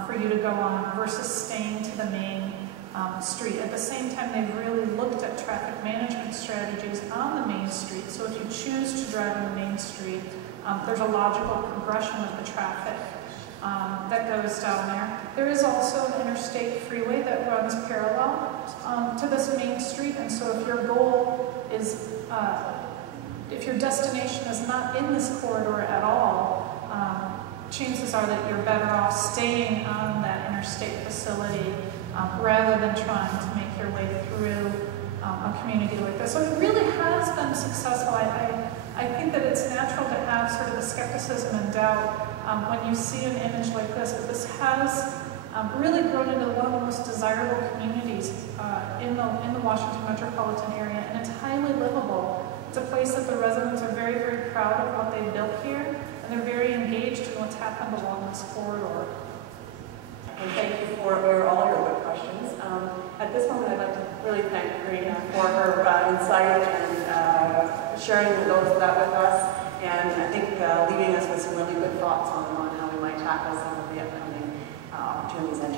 for you to go on versus staying to the main street. At the same time, they've really looked at traffic management strategies on the main street. So if you choose to drive on the main street, there's a logical progression of the traffic that goes down there. There is also an interstate freeway that runs parallel to this main street, and so if your goal is, if your destination is not in this corridor at all, chances are that you're better off staying on that interstate facility rather than trying to make your way through a community like this. So it really has been successful. I think that it's natural to have sort of the skepticism and doubt when you see an image like this, but this has really grown into one of the most desirable communities in the Washington metropolitan area, and it's highly livable. It's a place that the residents are very, very proud of what they've built here, and they're very engaged in what's happened along this corridor. And thank you for all your good questions. At this moment, I'd like to really thank Karina for her insight and sharing that with us, and I think leaving us with some really good thoughts on how we might tackle some of the upcoming opportunities and